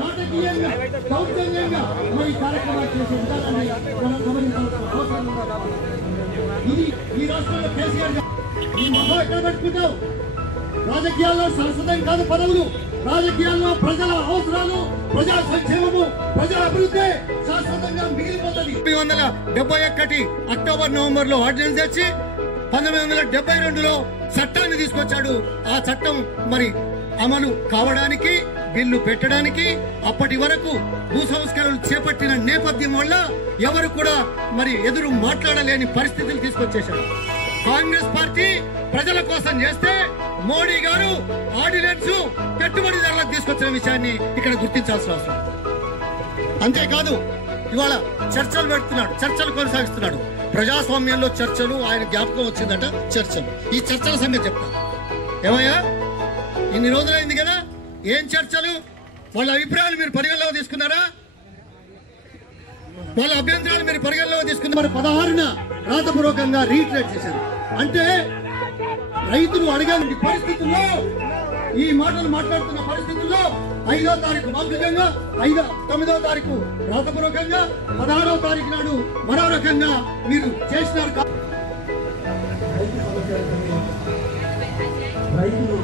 నాటకీయంగా దౌర్జన్యంగా ఈ కార్యక్రమాలు చేసే విధానాన్ని మనం గమనించాల్సిన అవసరం ఉంది. ఇది ఈ రాష్ట్రంలో కేసీఆర్ ఈ మొహం ఎక్కడ పెట్టుకుంటావు? రాజకీయాల్లో శాశ్వతం కాదు పదవులు, రాజకీయాల్లో ప్రజల అవసరాలు, ప్రజా సంక్షేమము, ప్రజల అభివృద్ధి శాశ్వతంగా మిగిలిపోతుంది. 1971 అక్టోబర్ నవంబర్లో ఆర్డినెన్స్ తెచ్చి 1972లో చట్టాన్ని తీసుకొచ్చాడు. ఆ చట్టం మరి అమలు కావడానికి, బిల్లు పెట్టడానికి అప్పటి వరకు భూ సంస్కరణలు చేపట్టిన నేపథ్యం వల్ల ఎవరు కూడా మరి ఎదురు మాట్లాడలేని పరిస్థితులు తీసుకొచ్చేశాడు. కాంగ్రెస్ పార్టీ ప్రజల కోసం చేస్తే మోడీ గారు ఆర్డినెన్స్ పెట్టుబడిదారులకు తీసుకొచ్చిన విషయాన్ని ఇక్కడ గుర్తించాల్సిన అవసరం. అంతేకాదు ఇవాళ చర్చలు పెడుతున్నాడు, చర్చలు కొనసాగిస్తున్నాడు. ప్రజాస్వామ్యంలో చర్చలు, ఆయన జ్ఞాపకం వచ్చిందట చర్చలు. ఈ చర్చల సంగతి చెప్తా. ఏమయ్యా ఇన్ని రోజులైంది కదా, ఏం చర్చలు? వాళ్ళ అభిప్రాయాలు మీరు పరిగణలోకి తీసుకున్నారా? వాళ్ళ అభ్యంతరాలు మీరు పరిగణలోకి తీసుకున్నారు. మరి 16న రాతపూర్వకంగా రీట్రేట్ చేశారు. అంటే రైతులు అడగాలి పరిస్థితుల్లో, ఈ మాటలు మాట్లాడుతున్న పరిస్థితుల్లో 5వ తారీఖు మౌఖికంగా, 9వ తారీఖు రాతపూర్వకంగా, 16వ తారీఖు నాడు మరో రకంగా మీరు చేసినారు. రైతులు